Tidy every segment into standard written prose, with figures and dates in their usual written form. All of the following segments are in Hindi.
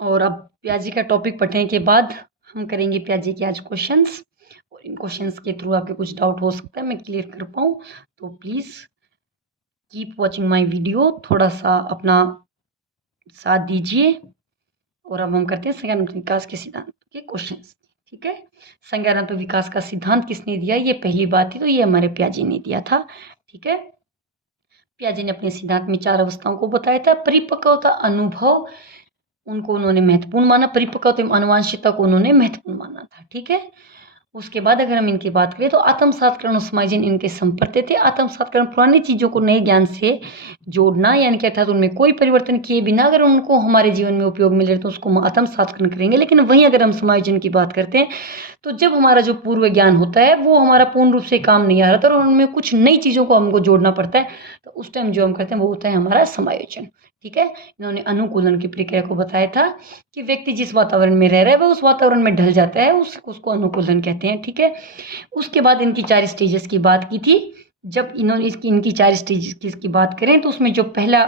और अब पियाजी का टॉपिक पढ़ने के बाद हम करेंगे पियाजी के आज क्वेश्चंस। और इन क्वेश्चंस के थ्रू आपके कुछ डाउट हो सकता है मैं क्लियर कर पाऊँ, तो please keep watching my video. थोड़ा सा अपना साथ दीजिए। और अब हम करते हैं संज्ञानात्मक विकास के सिद्धांत के क्वेश्चंस। ठीक है, संज्ञानात्मक विकास का सिद्धांत किसने दिया? ये पहली बात थी, तो ये हमारे पियाजी ने दिया था। ठीक है, पियाजी ने अपने सिद्धांत में 4 अवस्थाओं को बताया था। परिपक्वता, अनुभव, उनको उन्होंने महत्वपूर्ण माना। परिपक्वता एवं आनुवंशिकता को उन्होंने महत्वपूर्ण माना था। ठीक है, उसके बाद अगर हम इनकी बात करें तो आत्मसातकरण और समायोजन इनके संपर्क थे। आत्मसातकरण पुरानी चीज़ों को नए ज्ञान से जोड़ना, यानी कि अर्थात उनमें कोई परिवर्तन किए बिना अगर उनको हमारे जीवन में उपयोग मिल रहे तो उसको हम आत्मसातकरण करेंगे। लेकिन वहीं अगर हम समायोजन की बात करते हैं तो जब हमारा जो पूर्व ज्ञान होता है वो हमारा पूर्ण रूप से काम नहीं आ रहा था और उनमें कुछ नई चीज़ों को हमको जोड़ना पड़ता है, तो उस टाइम जो हम करते हैं वो होता है हमारा समायोजन। ठीक है, इन्होंने अनुकूलन की प्रक्रिया को बताया था कि व्यक्ति जिस वातावरण में रह रहा है वह उस वातावरण में ढल जाता है, उसको अनुकूलन कहते हैं। ठीक है, उसके बाद इनकी 4 स्टेजेस की बात की थी। जब इन्होंने इनकी 4 स्टेजेस की बात करें तो उसमें जो पहला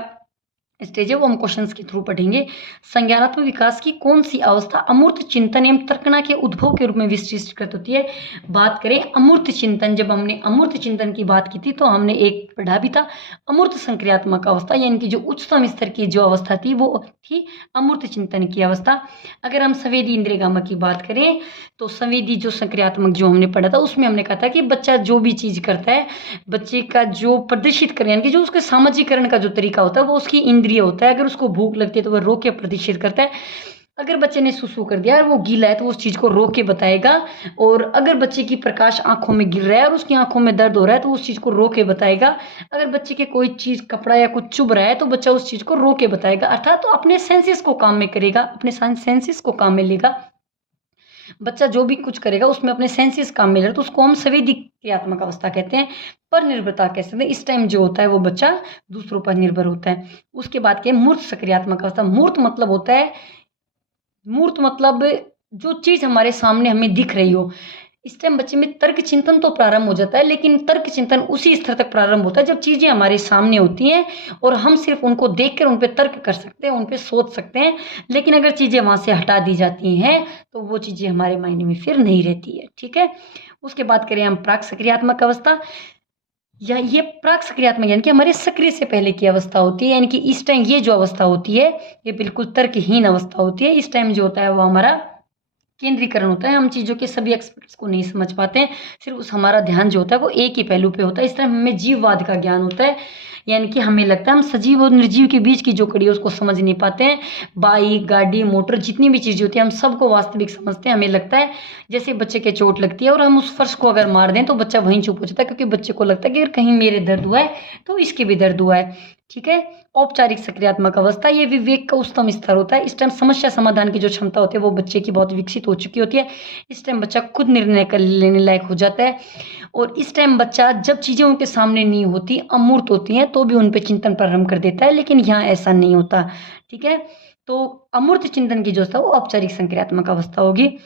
स्टेज है वो हम क्वेश्चंस के थ्रू पढ़ेंगे। संज्ञानात्मक विकास की कौन सी अवस्था अमूर्त चिंतन एवं तर्कना के उद्भव के रूप में विशिष्टकृत होती है? बात करें अमूर्त चिंतन, जब हमने अमूर्त चिंतन की बात की थी तो हमने एक पढ़ा भी था अमूर्त संक्रियात्मक अवस्था, यानी कि जो उच्चतम स्तर की जो अवस्था थी वो थी अमूर्त चिंतन की अवस्था। अगर हम संवेदी इंद्रियगामा की बात करें तो संवेदी जो संक्रियात्मक जो हमने पढ़ा था उसमें हमने कहा था कि बच्चा जो भी चीज़ करता है, बच्चे का जो प्रदर्शित करें, यानी कि जो उसके सामाजिकरण का जो तरीका होता है वो उसकी इंद्रिय होता है। अगर उसको भूख लगती है तो वह रोक के प्रदर्शित करता है। अगर बच्चे ने सुसु कर दिया और वो गीला है तो उस चीज़ को रोक के बताएगा। और अगर बच्चे की प्रकाश आंखों में गिर रहा है और उसकी आंखों में दर्द हो रहा है तो उस चीज़ को रोक के बताएगा। अगर बच्चे के कोई चीज़ कपड़ा या कुछ चुभ रहा है तो बच्चा उस चीज़ को रोक के बताएगा, अर्थात तो अपने सेंसेस को काम में करेगा, अपने सेंसेस को काम में लेगा। बच्चा जो भी कुछ करेगा उसमें अपने सेंसेस काम में ले तो उसको हम संवेदी क्रियात्मक अवस्था कहते हैं। पर निर्भरता कह सकते हैं, इस टाइम जो होता है वो बच्चा दूसरों पर निर्भर होता है। उसके बाद के मूर्त सक्रियात्मक अवस्था। मूर्त मतलब होता है, मूर्त मतलब जो चीज़ हमारे सामने हमें दिख रही हो। इस टाइम बच्चे में तर्क चिंतन तो प्रारंभ हो जाता है, लेकिन तर्क चिंतन उसी स्तर तक प्रारंभ होता है जब चीज़ें हमारे सामने होती हैं और हम सिर्फ उनको देखकर उन पे तर्क कर सकते हैं, उन पे सोच सकते हैं। लेकिन अगर चीज़ें वहाँ से हटा दी जाती हैं तो वो चीज़ें हमारे मायने में फिर नहीं रहती है। ठीक है, उसके बाद करें हम प्राक सक्रियात्मक अवस्था। या ये प्राक सक्रियात्मक यानी कि हमारे सक्रिय से पहले की अवस्था होती है, यानी कि इस टाइम ये जो अवस्था होती है ये बिल्कुल तर्कहीन अवस्था होती है। इस टाइम जो होता है वो हमारा केंद्रीकरण होता है, हम चीज़ों के सभी एस्पेक्ट्स को नहीं समझ पाते हैं, सिर्फ उस हमारा ध्यान जो होता है वो एक ही पहलू पे होता है। इस टाइम हमें जीववाद का ज्ञान होता है, यानी कि हमें लगता है हम सजीव और निर्जीव के बीच की जो कड़ी है उसको समझ नहीं पाते हैं। बाइक, गाड़ी, मोटर, जितनी भी चीज़ें होती है हम सबको वास्तविक समझते हैं। हमें लगता है जैसे बच्चे के चोट लगती है और हम उस फर्श को अगर मार दें तो बच्चा वहीं चुप हो जाता है, क्योंकि बच्चे को लगता है कि अगर कहीं मेरे दर्द हुआ है तो इसके भी दर्द हुआ है। ठीक है, औपचारिक सक्रियात्मक अवस्था, ये विवेक का उच्चतम स्तर होता है। इस टाइम समस्या समाधान की जो क्षमता होती है वो बच्चे की बहुत विकसित हो चुकी होती है। इस टाइम बच्चा खुद निर्णय कर लेने लायक हो जाता है। और इस टाइम बच्चा जब चीज़ें उनके सामने नहीं होती, अमूर्त होती हैं, तो भी उन पे चिंतन प्रारंभ कर देता है, लेकिन यहाँ ऐसा नहीं होता। ठीक है, तो अमूर्त चिंतन की जो अवस्था वो औपचारिक संक्रियात्मक अवस्था होगी।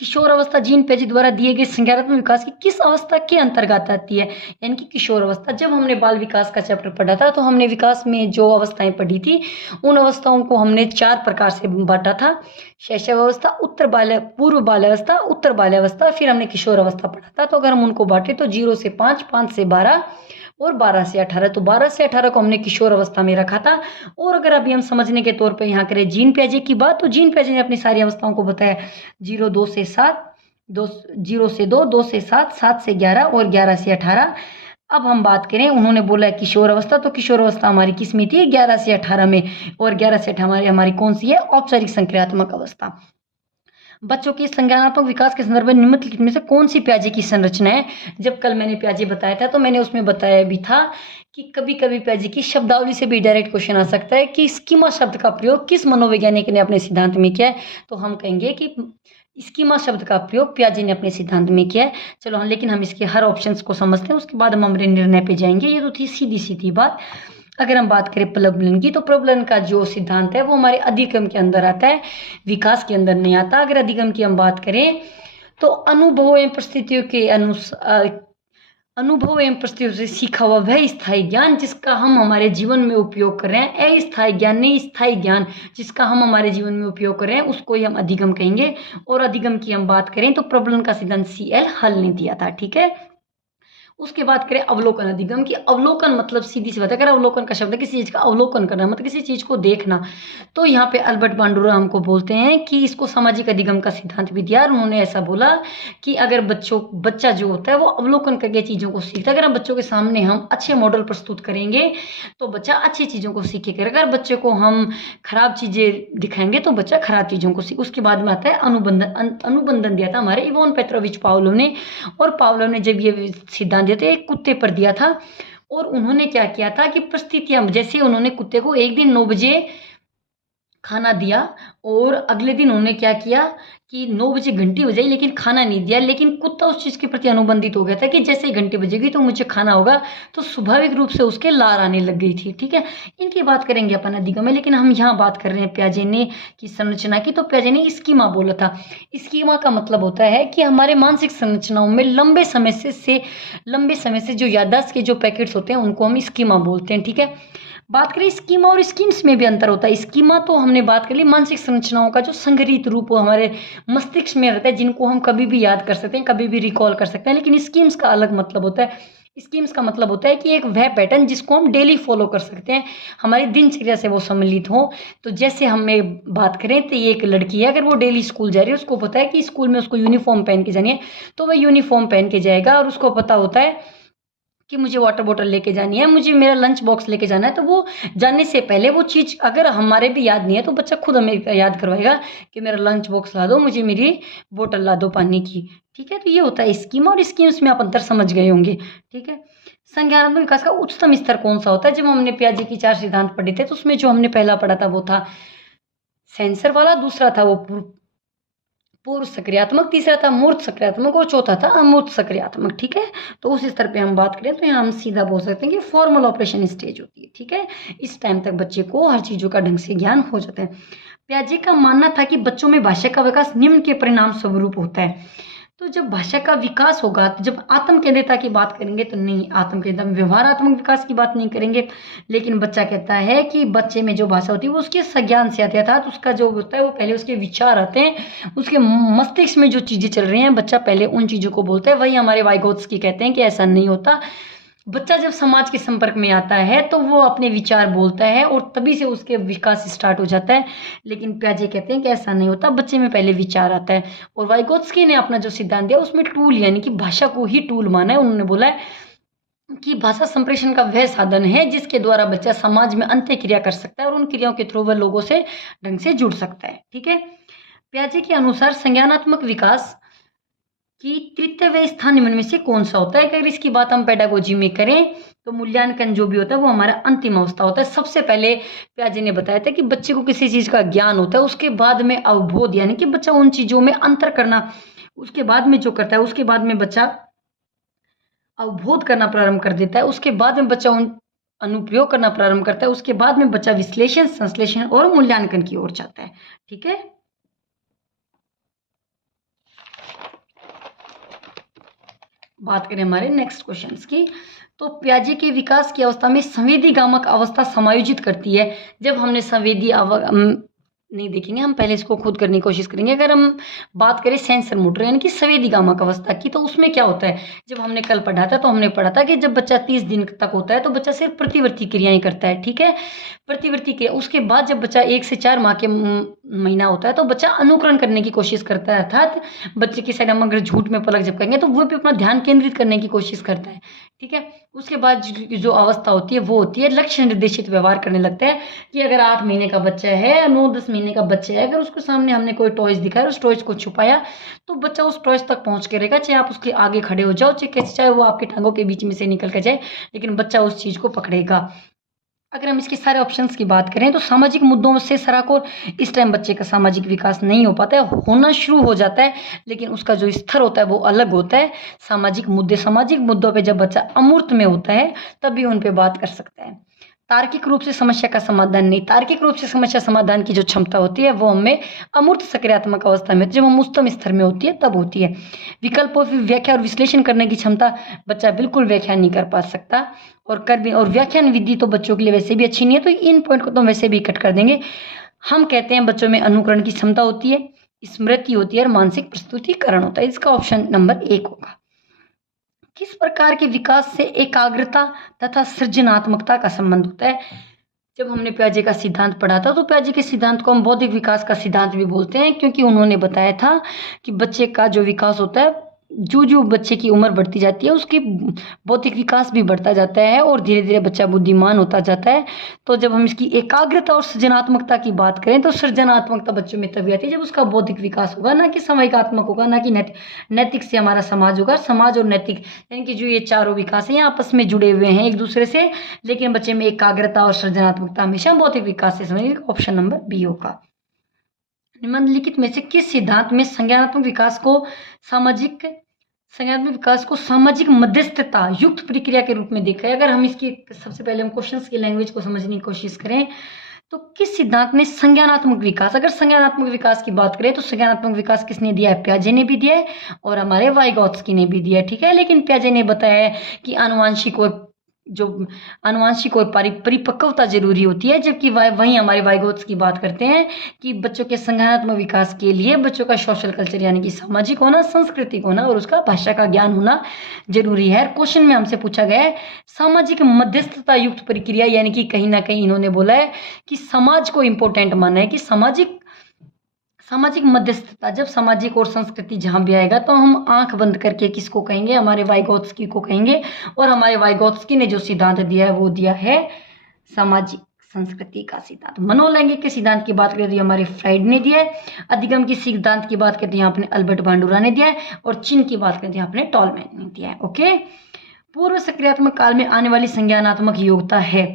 किशोर अवस्था जीन पियाजे द्वारा दिए गए संज्ञानात्मक विकास की किस अवस्था के अंतर्गत आती है? यानी कि किशोर अवस्था। जब हमने बाल विकास का चैप्टर पढ़ा था तो हमने विकास में जो अवस्थाएं पढ़ी थी उन अवस्थाओं को हमने 4 प्रकार से बांटा था। शैशव अवस्था, पूर्व बाल्यावस्था, उत्तर बाल्यावस्था, फिर हमने किशोर अवस्था पढ़ा था। तो अगर हम उनको बांटे तो 0 से 5, 5 से 12 और 12 से 18। तो 12 से 18 को हमने किशोर अवस्था में रखा था। और अगर अभी हम समझने के तौर पे यहाँ करें जीन पियाजे की बात, तो जीन पियाजे ने अपनी सारी अवस्थाओं को बताया। 0 2 से 7, 0 से 2, 2 से 7, 7 से 11 और 11 से 18। अब हम बात करें, उन्होंने बोला है किशोर अवस्था, तो किशोर अवस्था हमारी किस में थी? 11 से 18 में। और 11 से 18 हमारी कौन सी है? औपचारिक संक्रियात्मक अवस्था। बच्चों के संज्ञानात्मक विकास के संदर्भ में निम्नलिखित में से कौन सी पियाजे की संरचना है? जब कल मैंने पियाजे बताया था तो मैंने उसमें बताया भी था कि कभी कभी पियाजे की शब्दावली से भी डायरेक्ट क्वेश्चन आ सकता है कि स्कीमा शब्द का प्रयोग किस मनोवैज्ञानिक ने अपने सिद्धांत में किया है? तो हम कहेंगे कि स्कीमा शब्द का प्रयोग पियाजे ने अपने सिद्धांत में किया है। चलो, लेकिन हम इसके हर ऑप्शंस को समझते हैं, उसके बाद हम हमारे निर्णय पे जाएंगे। ये तो थी सीधी सीधी बात। अगर हम बात करें प्रबलन की, तो प्रबलन का जो सिद्धांत है वो हमारे अधिगम के अंदर आता है, विकास के अंदर नहीं आता। अगर अधिगम की हम बात करें तो अनुभव एवं परिस्थितियों के अनुभव एवं परिस्थितियों से सीखा हुआ वह स्थायी ज्ञान जिसका हम हमारे जीवन में उपयोग कर रहे हैं, अस्थायी ज्ञान नहीं, स्थायी ज्ञान जिसका हम हमारे जीवन में उपयोग कर रहे हैं उसको ही हम अधिगम कहेंगे। और अधिगम की हम बात करें तो प्रबलन का सिद्धांत CL हल ने दिया था, ठीक है। उसके बाद करें अवलोकन अधिगम की। अवलोकन मतलब सीधी सी बात है, अगर अवलोकन का शब्द है किसी चीज का अवलोकन करना मतलब किसी चीज को देखना, तो यहाँ पे अल्बर्ट बांडुरा हमको बोलते हैं कि इसको सामाजिक अधिगम का सिद्धांत भी दिया। और उन्होंने ऐसा बोला कि अगर बच्चा जो होता है वो अवलोकन करके चीजों को सीखता है। अगर हम बच्चों के सामने हम अच्छे मॉडल प्रस्तुत करेंगे तो बच्चा अच्छी चीजों को सीखेगा। अगर बच्चे को हम खराब चीजें दिखाएंगे तो बच्चा खराब चीजों को सीख। उसके बाद में आता है अनुबंधन। अनुबंधन दिया था हमारे इवान पेट्रोविच पावलोव ने। और पावलोव ने जब ये सिद्धांत दिया था एक कुत्ते पर दिया था। और उन्होंने क्या किया था कि परिस्थितियां, जैसे उन्होंने कुत्ते को एक दिन 9 बजे खाना दिया और अगले दिन उन्होंने क्या किया कि 9 बजे घंटी बजाई लेकिन खाना नहीं दिया, लेकिन कुत्ता उस चीज़ के प्रति अनुबंधित हो गया था कि जैसे ही घंटी बजेगी तो मुझे खाना होगा, तो स्वाभाविक रूप से उसके लार आने लग गई थी, ठीक है। इनकी बात करेंगे अपन अधिगम में, लेकिन हम यहाँ बात कर रहे हैं प्याजे ने की संरचना की। तो प्याजे ने स्कीमा बोला था। स्कीमा का मतलब होता है कि हमारे मानसिक संरचनाओं में लंबे समय से जो याददाश्त के जो पैकेट्स होते हैं उनको हम स्कीमा बोलते हैं, ठीक है। बात करें स्कीमा और स्कीम्स में भी अंतर होता है। स्कीमा तो हमने बात कर ली मानसिक संरचनाओं का जो संग्रहित रूप हमारे मस्तिष्क में रहता है, जिनको हम कभी भी याद कर सकते हैं, कभी भी रिकॉल कर सकते हैं। लेकिन स्कीम्स का अलग मतलब होता है। स्कीम्स का मतलब होता है कि एक वह पैटर्न जिसको हम डेली फॉलो कर सकते हैं, हमारी दिनचर्या से वो सम्मिलित हो। तो जैसे हमें बात करें तो ये एक लड़की है, अगर वो डेली स्कूल जा रही है, उसको पता है कि स्कूल में उसको यूनिफॉर्म पहन के जानी है, तो वह यूनिफॉर्म पहन के जाएगा। और उसको पता होता है कि मुझे वाटर बोतल लेके जानी है, मुझे मेरा लंच बॉक्स लेके जाना है। तो वो जाने से पहले वो चीज़ अगर हमारे भी याद नहीं है तो बच्चा खुद हमें याद करवाएगा कि मेरा लंच बॉक्स ला दो, मुझे मेरी बोतल ला दो पानी की, ठीक है। तो ये होता है स्कीम। और स्कीम्स में आप अंतर समझ गए होंगे, ठीक है। संज्ञानात्मक विकास का उच्चतम स्तर कौन सा होता है? जब हमने पियाजे की 4 सिद्धांत पढ़े थे तो उसमें जो हमने पहला पढ़ा था वो था सेंसर वाला, दूसरा था वो पूर्व सक्रियात्मक, तीसरा था मूर्त सक्रियात्मक और चौथा था अमूर्त सक्रियात्मक, ठीक है। तो उस स्तर पे हम बात करें तो यहाँ हम सीधा बोल सकते हैं कि फॉर्मल ऑपरेशन स्टेज होती है, ठीक है। इस टाइम तक बच्चे को हर चीज़ों का ढंग से ज्ञान हो जाता है। पियाजे का मानना था कि बच्चों में भाषा का विकास निम्न के परिणाम स्वरूप होता है। तो जब भाषा का विकास होगा, तो जब आत्म केंद्रितता की बात करेंगे तो नहीं, आत्म केंद्रित व्यवहारात्मक विकास की बात नहीं करेंगे। लेकिन बच्चा कहता है कि बच्चे में जो भाषा होती है वो उसके संज्ञान से आती है, अर्थात उसका जो होता है वो पहले उसके विचार आते हैं, उसके मस्तिष्क में जो चीज़ें चल रही हैं बच्चा पहले उन चीज़ों को बोलता है। वही हमारे वाइगोत्स्की कहते हैं कि ऐसा नहीं होता। बच्चा जब समाज के संपर्क में आता है तो वो अपने विचार बोलता है और तभी से उसके विकास स्टार्ट हो जाता है। लेकिन पियाजे कहते हैं कि ऐसा नहीं होता, बच्चे में पहले विचार आता है। और वाइगोत्स्की ने अपना जो सिद्धांत दिया उसमें टूल यानी कि भाषा को ही टूल माना है। उन्होंने बोला है कि भाषा संप्रेषण का वह साधन है जिसके द्वारा बच्चा समाज में अंत्य क्रिया कर सकता है और उन क्रियाओं के थ्रू वह लोगों से ढंग से जुड़ सकता है, ठीक है। पियाजे के अनुसार संज्ञानात्मक विकास कि तृतीय व स्थान निम्न में से कौन सा होता है? अगर इसकी बात हम पेडागोजी में करें तो मूल्यांकन जो भी होता है वो हमारा अंतिम अवस्था होता है। सबसे पहले पियाजे ने बताया था कि बच्चे को किसी चीज़ का ज्ञान होता है, उसके बाद में अवबोध यानी कि बच्चा उन चीज़ों में अंतर करना उसके बाद में जो करता है, उसके बाद में बच्चा अवबोध करना प्रारंभ कर देता है, उसके बाद में बच्चा उन अनुप्रयोग करना प्रारंभ करता है, उसके बाद में बच्चा विश्लेषण, संश्लेषण और मूल्यांकन की ओर जाता है, ठीक है। बात करें हमारे नेक्स्ट क्वेश्चंस की, तो पियाजे के विकास की अवस्था में संवेदीगामक अवस्था समायोजित करती है। जब हमने नहीं देखेंगे, हम पहले इसको खुद करने की कोशिश करेंगे। अगर हम बात करें सेंसर मोटर यानी कि संवेदीगामक अवस्था की, तो उसमें क्या होता है? जब हमने कल पढ़ा था तो हमने पढ़ा था कि जब बच्चा 30 दिन तक होता है तो बच्चा सिर्फ प्रतिवर्ती क्रियाएं करता है, ठीक है। प्रतिवर्ती क्रिया, उसके बाद जब बच्चा 1 से 4 माह के महीना होता है तो बच्चा अनुकरण करने की कोशिश करता है, अर्थात बच्चे की साइड हम अगर झूठ में पलक झपकाएंगे तो वो भी अपना ध्यान केंद्रित करने की कोशिश करता है, ठीक है। उसके बाद जो अवस्था होती है वो होती है लक्ष्य निर्देशित व्यवहार करने लगता है कि अगर 8 महीने का बच्चा है, 9-10 महीने का बच्चा है, अगर उसके सामने हमने कोई टॉयज दिखाया, उस टॉयज को छुपाया, तो बच्चा उस टॉयज तक पहुंच के रहेगा, चाहे आप उसके आगे खड़े हो जाओ, चाहे वो आपके टांगों के बीच में से निकल के जाए, लेकिन बच्चा उस चीज को पकड़ेगा। अगर हम इसके सारे ऑप्शंस की बात करें तो सामाजिक मुद्दों से सराकोर इस टाइम बच्चे का सामाजिक विकास नहीं हो पाता है, होना शुरू हो जाता है, लेकिन उसका जो स्तर होता है वो अलग होता है। सामाजिक मुद्दों पे जब बच्चा अमूर्त में होता है तभी उन पे बात कर सकता है। तार्किक रूप से समस्या का समाधान नहीं, तार्किक रूप से समस्या समाधान की जो क्षमता होती है वो हमें अमूर्त सक्रियात्मक अवस्था में, जब हम उच्चतम स्तर में होती है तब होती है। विकल्पों की व्याख्या और विश्लेषण करने की क्षमता, बच्चा बिल्कुल व्याख्या नहीं कर पा सकता और व्याख्यान विधि तो बच्चों के लिए वैसे भी अच्छी नहीं है, तो इन पॉइंट को तो वैसे भी कट कर देंगे। हम कहते हैं बच्चों में अनुकरण की क्षमता होती है, स्मृति होती है और मानसिक प्रस्तुतिकरण होता है। इसका ऑप्शन नंबर 1 होगा। किस प्रकार के विकास से एकाग्रता तथा सृजनात्मकता का संबंध होता है? जब हमने पियाजे का सिद्धांत पढ़ा था तो पियाजे के सिद्धांत को हम बौद्धिक विकास का सिद्धांत भी बोलते हैं, क्योंकि उन्होंने बताया था कि बच्चे का जो विकास होता है, जो बच्चे की उम्र बढ़ती जाती है उसकी बौद्धिक विकास भी बढ़ता जाता है और धीरे धीरे बच्चा बुद्धिमान होता जाता है। तो जब हम इसकी एकाग्रता और सृजनात्मकता की बात करें तो सृजनात्मकता बच्चों में तभी आती है जब उसका बौद्धिक विकास होगा, ना कि सामयिकात्मक होगा, ना कि नैतिक से हमारा समाज होगा। समाज और नैतिक यानी कि जो ये चारों विकास हैं ये आपस में जुड़े हुए हैं एक दूसरे से, लेकिन बच्चे में एकाग्रता और सृजनात्मकता हमेशा बौद्धिक विकास से समझेंगे। ऑप्शन नंबर बी होगा। निम्नलिखित में से किस सिद्धांत में संज्ञानात्मक विकास को सामाजिक मध्यस्थता युक्त प्रक्रिया के रूप में देखा है? अगर हम इसकी सबसे पहले हम क्वेश्चंस की लैंग्वेज को समझने की कोशिश करें तो किस सिद्धांत में संज्ञानात्मक विकास, अगर संज्ञानात्मक विकास की बात करें तो संज्ञानात्मक विकास किसने दिया है? पियाजे ने भी दिया है और हमारे वाइगोत्स्की ने भी दिया है, ठीक है। लेकिन पियाजे ने बताया है कि आनुवांशिक और परिपक्वता जरूरी होती है, जबकि वहीं हमारे वाइगोत्स्की की बात करते हैं कि बच्चों के संज्ञानात्मक विकास के लिए बच्चों का सोशल कल्चर यानी कि सामाजिक होना, सांस्कृतिक होना और उसका भाषा का ज्ञान होना जरूरी है। क्वेश्चन में हमसे पूछा गया है सामाजिक मध्यस्थता युक्त प्रक्रिया, यानी कि कहीं ना कहीं इन्होंने बोला है कि समाज को इंपॉर्टेंट माना है कि सामाजिक मध्यस्थता, जब सामाजिक और संस्कृति जहां भी आएगा तो हम आंख बंद करके किसको कहेंगे? हमारे वाइगोत्स्की को कहेंगे। और हमारे वाइगोत्स्की ने जो सिद्धांत दिया है वो दिया है सामाजिक संस्कृति का सिद्धांत। मनोलैंगिक के सिद्धांत की बात करें तो हमारे फ्राइड ने दिया है। अधिगम की सिद्धांत की बात करते हैं यहाँ अपने अल्बर्ट बांडुरा ने दिया है और चिन्ह की बात करते हैं अपने टॉलमैन ने दिया है। ओके, पूर्व सक्रियात्मक काल में आने वाली संज्ञानात्मक योग्यता है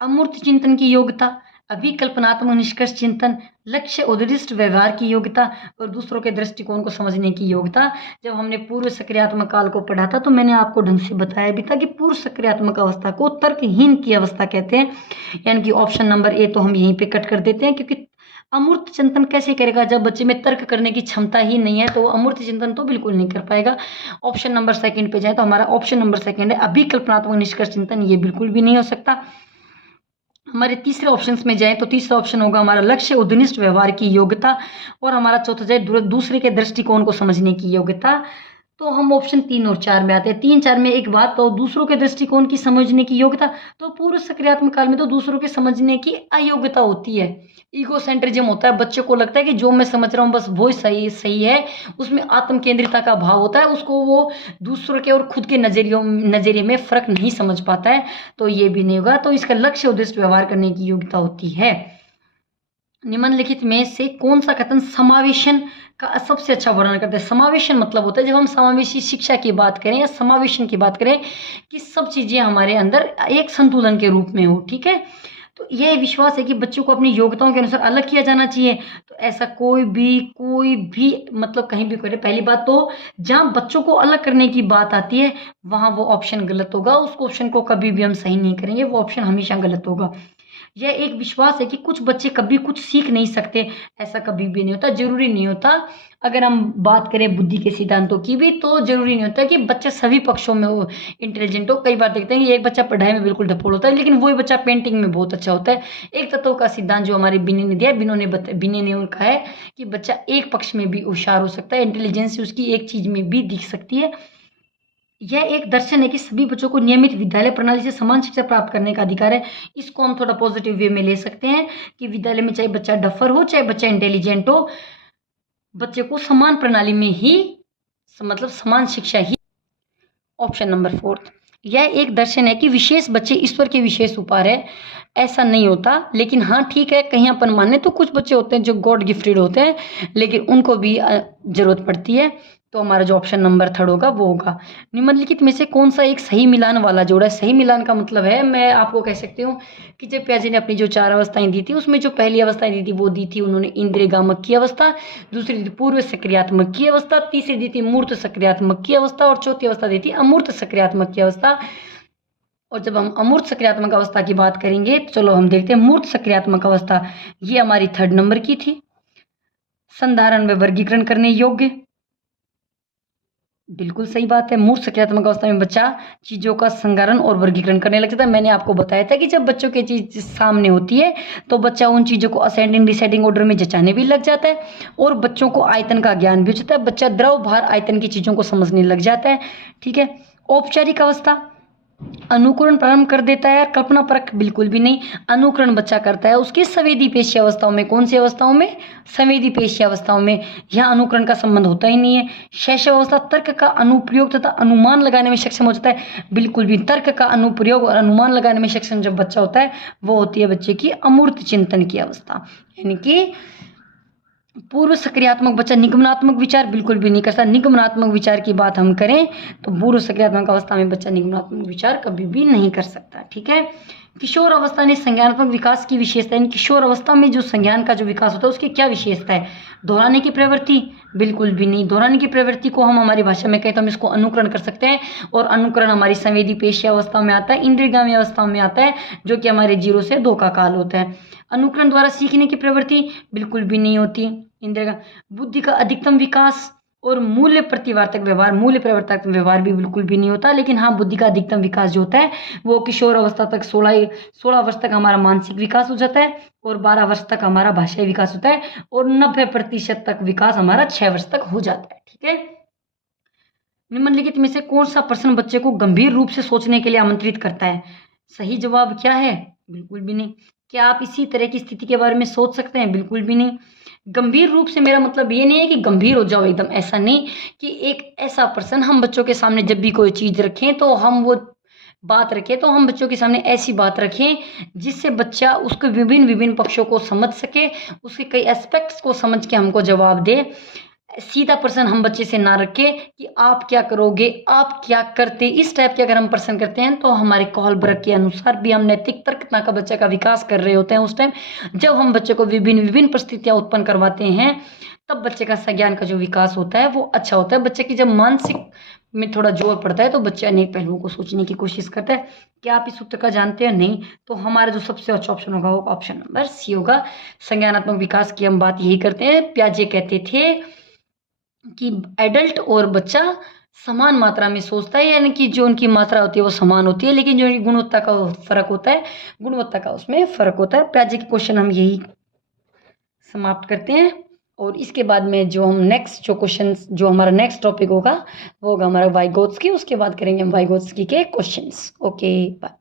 अमूर्त चिंतन की योग्यता, अभिकल्पनात्मक निष्कर्ष चिंतन, लक्ष्य उद्दिष्ट व्यवहार की योग्यता और दूसरों के दृष्टिकोण को समझने की योग्यता। जब हमने पूर्व सक्रियात्मक काल को पढ़ा था तो मैंने आपको ढंग से बताया भी था कि पूर्व सक्रियात्मक अवस्था को तर्कहीन की अवस्था कहते हैं, यानी कि ऑप्शन नंबर ए तो हम यहीं पे कट कर देते हैं, क्योंकि अमूर्त चिंतन कैसे करेगा जब बच्चे में तर्क करने की क्षमता ही नहीं है, तो वो अमूर्त चिंतन तो बिल्कुल नहीं कर पाएगा। ऑप्शन नंबर सेकंड पे जाए तो हमारा ऑप्शन नंबर सेकंड है अभिकल्पनात्मक निष्कर्ष चिंतन, ये बिल्कुल भी नहीं हो सकता। हमारे तीसरे ऑप्शंस में जाए तो तीसरा ऑप्शन होगा हमारा लक्ष्य उद्दिष्ट व्यवहार की योग्यता और हमारा चौथा जाए दूसरे के दृष्टिकोण को समझने की योग्यता। तो हम ऑप्शन 3 और 4 में आते हैं। 3, 4 में एक बात तो दूसरों के दृष्टिकोण की समझने की योग्यता, तो पूर्व सक्रियात्मक काल में तो दूसरों के समझने की अयोग्यता होती है, ईगो सेंट्रिज्म होता है। बच्चे को लगता है कि जो मैं समझ रहा हूँ बस वो सही है, उसमें आत्म केंद्रिता का भाव होता है, उसको वो दूसरों के और खुद के नजरिए में फर्क नहीं समझ पाता है, तो ये भी नहीं होगा। तो इसका लक्ष्य उद्दिष्ट व्यवहार करने की योग्यता होती है। निम्नलिखित में से कौन सा कथन समावेशन का सबसे अच्छा वर्णन करता है? समावेशन मतलब होता है जब हम समावेशी शिक्षा की बात करें या समावेशन की बात करें कि सब चीजें हमारे अंदर एक संतुलन के रूप में हो, ठीक है। तो यह विश्वास है कि बच्चों को अपनी योग्यताओं के अनुसार अलग किया जाना चाहिए। तो ऐसा कोई भी मतलब कहीं भी करे, पहली बात तो जहां बच्चों को अलग करने की बात आती है वहां वो ऑप्शन गलत होगा, उस ऑप्शन को कभी भी हम सही नहीं करेंगे, वो ऑप्शन हमेशा गलत होगा। यह एक विश्वास है कि कुछ बच्चे कभी कुछ सीख नहीं सकते, ऐसा कभी भी नहीं होता, जरूरी नहीं होता। अगर हम बात करें बुद्धि के सिद्धांतों की भी तो जरूरी नहीं होता कि बच्चा सभी पक्षों में इंटेलिजेंट हो। कई बार देखते हैं कि एक बच्चा पढ़ाई में बिल्कुल ढपोल होता है लेकिन वही बच्चा पेंटिंग में बहुत अच्छा होता है। एक तत्व का सिद्धांत जो हमारे बिनी ने दिया, बिनी ने कहा है कि बच्चा एक पक्ष में भी होशियार हो सकता है, इंटेलिजेंस उसकी एक चीज में भी दिख सकती है। यह एक दर्शन है कि सभी बच्चों को नियमित विद्यालय प्रणाली से समान शिक्षा प्राप्त करने का अधिकार है। इसको हम थोड़ा पॉजिटिव वे में ले सकते हैं कि विद्यालय में चाहे बच्चा डफर हो चाहे बच्चा इंटेलिजेंट हो, बच्चे को समान प्रणाली में ही मतलब समान शिक्षा ही। ऑप्शन नंबर 4, यह एक दर्शन है कि विशेष बच्चे ईश्वर के विशेष उपहार है, ऐसा नहीं होता। लेकिन हाँ ठीक है, कहीं अपन माने तो कुछ बच्चे होते हैं जो गॉड गिफ्टेड होते हैं लेकिन उनको भी जरूरत पड़ती है। तो हमारा जो ऑप्शन नंबर 3 होगा वो होगा। निम्नलिखित में से कौन सा एक सही मिलान वाला जोड़ा है? सही मिलान का मतलब है, मैं आपको कह सकती हूँ कि जब पियाजे ने अपनी जो 4 अवस्थाएं दी थी उसमें जो पहली अवस्थाएं दी थी वो दी थी उन्होंने इंद्रियगामक की अवस्था, दूसरी दी थी पूर्व सक्रियात्मक की अवस्था, तीसरी दी थी मूर्त सक्रियात्मक की अवस्था और चौथी अवस्था दी थी अमूर्त सक्रियात्मक की अवस्था। और जब हम अमूर्त सक्रियात्मक अवस्था की बात करेंगे तो चलो हम देखते हैं मूर्त सक्रियात्मक अवस्था। ये हमारी 3rd नंबर की थी। संधारण व वर्गीकरण करने योग्य, बिल्कुल सही बात है। मूर्त सक्रियात्मक अवस्था में बच्चा चीज़ों का संधारण और वर्गीकरण करने लग जाता है। मैंने आपको बताया था कि जब बच्चों की चीज़ सामने होती है तो बच्चा उन चीज़ों को असेंडिंग डिसेंडिंग ऑर्डर में जचाने भी लग जाता है और बच्चों को आयतन का ज्ञान भी हो जाता है। बच्चा द्रव भार आयतन की चीज़ों को समझने लग जाता है। ठीक है। औपचारिक अवस्था, अनुकरण प्रारंभ कर देता है। कल्पना परक बिल्कुल भी नहीं, अनुकरण बच्चा करता है उसकी संवेदी पेशी अवस्थाओं में। कौन सी अवस्थाओं में? संवेदी पेशी अवस्थाओं में। यहाँ अनुकरण का संबंध होता ही नहीं है। शैशव अवस्था, तर्क का अनुप्रयोग तथा अनुमान लगाने में सक्षम हो जाता है। बिल्कुल भी, तर्क का अनुप्रयोग और अनुमान लगाने में सक्षम जब बच्चा होता है वो होती है बच्चे की अमूर्त चिंतन की अवस्था। यानी कि पूर्व सक्रियात्मक बच्चा निगमनात्मक विचार बिल्कुल भी नहीं करता। निगमनात्मक विचार की बात हम करें तो पूर्व सक्रियात्मक अवस्था में बच्चा निगमनात्मक विचार कभी भी नहीं कर सकता। ठीक है। किशोर अवस्था ने संज्ञानात्मक विकास की विशेषता, यानी किशोर अवस्था में जो संज्ञान का जो विकास होता है उसकी क्या विशेषता है? दोहराने की प्रवृत्ति बिल्कुल भी नहीं। दोहराने की प्रवृत्ति को हम हमारी भाषा में कहें तो हम इसको अनुकरण कर सकते हैं और अनुकरण हमारी संवेदी पेशी अवस्था में आता है, इंद्रियगामी अवस्था में आता है, जो कि हमारे 0 से 2 का काल होता है। अनुकरण द्वारा सीखने की प्रवृत्ति बिल्कुल भी नहीं होती। इंद्रिय बुद्धि का अधिकतम विकास और मूल्य प्रतिवर्तक व्यवहार, मूल्य परिवर्तक व्यवहार भी बिल्कुल भी नहीं होता। लेकिन हाँ, बुद्धि का अधिकतम विकास जो होता है वो किशोर अवस्था तक 16 वर्ष तक हमारा मानसिक विकास हो जाता है और 12 वर्ष तक हमारा भाषाई विकास होता है और 90% तक विकास हमारा 6 वर्ष तक हो जाता है। ठीक है। निम्नलिखित में से कौन सा प्रश्न बच्चे को गंभीर रूप से सोचने के लिए आमंत्रित करता है? सही जवाब क्या है? बिल्कुल भी नहीं। क्या आप इसी तरह की स्थिति के बारे में सोच सकते हैं? बिल्कुल भी नहीं। गंभीर रूप से मेरा मतलब ये नहीं है कि गंभीर हो जाओ एकदम, ऐसा नहीं कि एक ऐसा पर्सन हम बच्चों के सामने जब भी कोई चीज़ रखें तो हम वो बात रखें तो हम बच्चों के सामने ऐसी बात रखें जिससे बच्चा उसके विभिन्न विभिन्न पक्षों को समझ सके, उसके कई एस्पेक्ट्स को समझ के हमको जवाब दे। सीधा प्रश्न हम बच्चे से ना रखे कि आप क्या करोगे, आप क्या करते। इस टाइप के अगर हम प्रश्न करते हैं तो हमारे कॉलब्रग के अनुसार भी हम नैतिक तर्कता का बच्चे का विकास कर रहे होते हैं। उस टाइम जब हम बच्चे को विभिन्न विभिन्न परिस्थितियां उत्पन्न करवाते हैं तब बच्चे का संज्ञान का जो विकास होता है वो अच्छा होता है। बच्चे की जब मानसिक में थोड़ा जोर पड़ता है तो बच्चे अनेक पहलुओं को सोचने की कोशिश करता है। क्या आप इस उत्तर का जानते हैं? नहीं। तो हमारा जो सबसे अच्छा ऑप्शन होगा वो ऑप्शन नंबर सी होगा। संज्ञानात्मक विकास की हम बात यही करते हैं। पियाजे कहते थे कि एडल्ट और बच्चा समान मात्रा में सोचता है, यानी कि जो उनकी मात्रा होती है वो समान होती है, लेकिन जो उनकी गुणवत्ता का फर्क होता है, गुणवत्ता का उसमें फर्क होता है। पियाजे के क्वेश्चन हम यही समाप्त करते हैं और इसके बाद में जो हम नेक्स्ट जो क्वेश्चन जो हमारा नेक्स्ट टॉपिक होगा वो होगा हमारा वाइगोत्स्की। उसके बाद करेंगे हम वाइगोत्स्की के क्वेश्चंस। Okay bye.